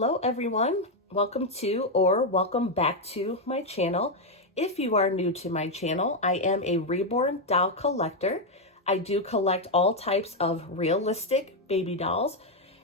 Hello everyone, welcome to or welcome back to my channel. If you are new to my channel, I am a Reborn doll collector. I do collect all types of realistic baby dolls,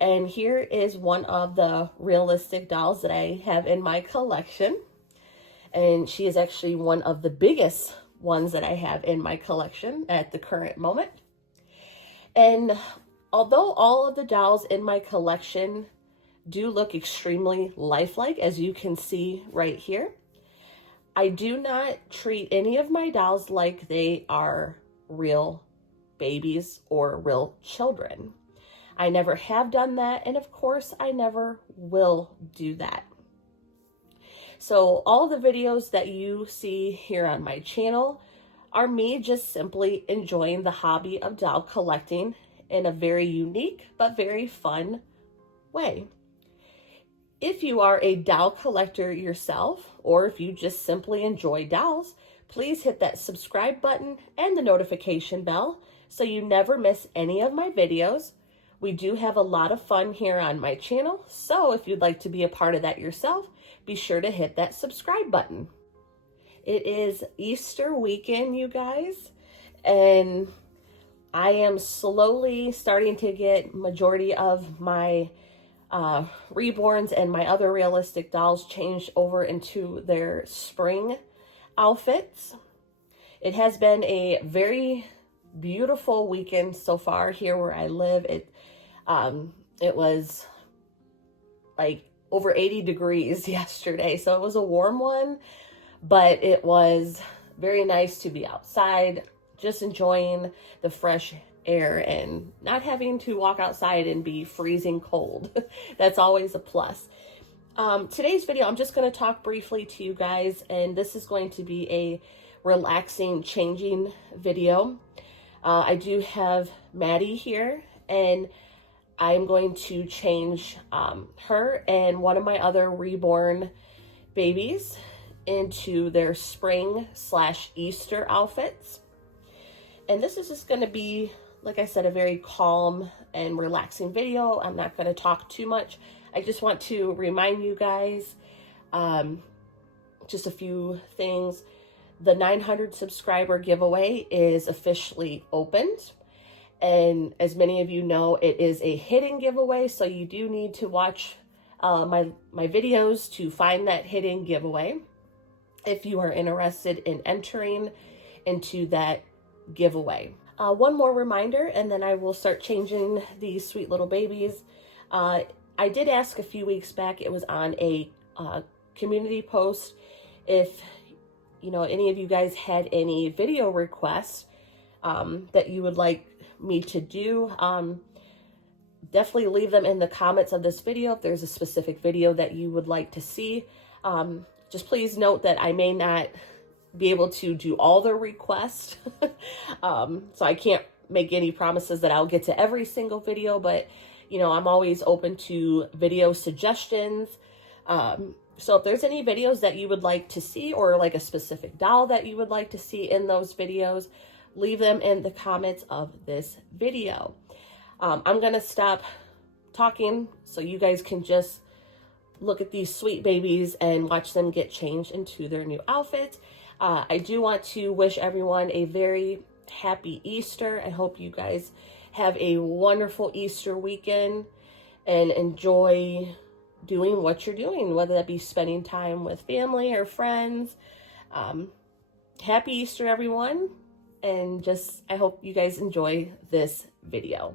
and here is one of the realistic dolls that I have in my collection. And she is actually one of the biggest ones that I have in my collection at the current moment. And although all of the dolls in my collection do look extremely lifelike, as you can see right here, I do not treat any of my dolls like they are real babies or real children. I never have done that, and of course I never will do that. So all the videos that you see here on my channel are me just simply enjoying the hobby of doll collecting in a very unique but very fun way. If you are a doll collector yourself, or if you just simply enjoy dolls, please hit that subscribe button and the notification bell so you never miss any of my videos. We do have a lot of fun here on my channel, so if you'd like to be a part of that yourself, be sure to hit that subscribe button. It is Easter weekend, you guys, and I am slowly starting to get majority of my Reborns and my other realistic dolls changed over into their spring outfits. It has been a very beautiful weekend so far here where I live. It was like over 80 degrees yesterday, so it was a warm one, but it was very nice to be outside, just enjoying the fresh air and not having to walk outside and be freezing cold. That's always a plus. Today's video, I'm just going to talk briefly to you guys, and this is going to be a relaxing, changing video. I do have Maddie here, and I'm going to change her and one of my other Reborn babies into their spring/Easter outfits. And this is just going to be, like I said, a very calm and relaxing video. I'm not going to talk too much. I just want to remind you guys just a few things. The 900 subscriber giveaway is officially opened. And as many of you know, it is a hidden giveaway. So you do need to watch my videos to find that hidden giveaway if you are interested in entering into that giveaway. One more reminder, and then I will start changing these sweet little babies. I did ask a few weeks back, it was on a community post, if any of you guys had any video requests that you would like me to do. Definitely leave them in the comments of this video if there's a specific video that you would like to see. Just please note that I may not be able to do all the requests. So I can't make any promises that I'll get to every single video, but I'm always open to video suggestions. So if there's any videos that you would like to see, or like a specific doll that you would like to see in those videos, leave them in the comments of this video. I'm gonna stop talking so you guys can just look at these sweet babies and watch them get changed into their new outfits. I do want to wish everyone a very happy Easter. I hope you guys have a wonderful Easter weekend and enjoy doing what you're doing, whether that be spending time with family or friends. Happy Easter, everyone. And I hope you guys enjoy this video.